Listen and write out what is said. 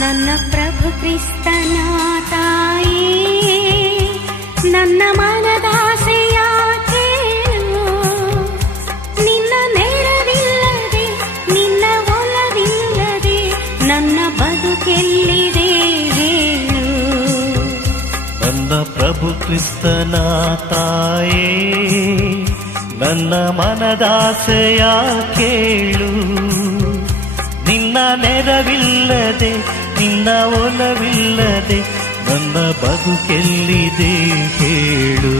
ನನ್ನ ಪ್ರಭು ಕ್ರಿಸ್ತನ ತಾಯಿ, ನನ್ನ ಮನದಾಸೆಯ ಕೇಳು. ನಿನ್ನ ನೆರವಿಲ್ಲದೆ, ನಿನ್ನ ಒಲವಿಲ್ಲದೆ ನನ್ನ ಬದುಕೆಲ್ಲಿದೆ ಹೇಳು. ನನ್ನ ಪ್ರಭು ಕ್ರಿಸ್ತನ ತಾಯೇ, ನನ್ನ ಮನದಾಸೆಯ ಕೇಳು. ನಿನ್ನ ನೆರವಿಲ್ಲದೆ, ನಿನ್ನ ಒಲವಿಲ್ಲದೆ ನನ್ನ ಬದುಕೆಲ್ಲಿದೆ ಹೇಳು.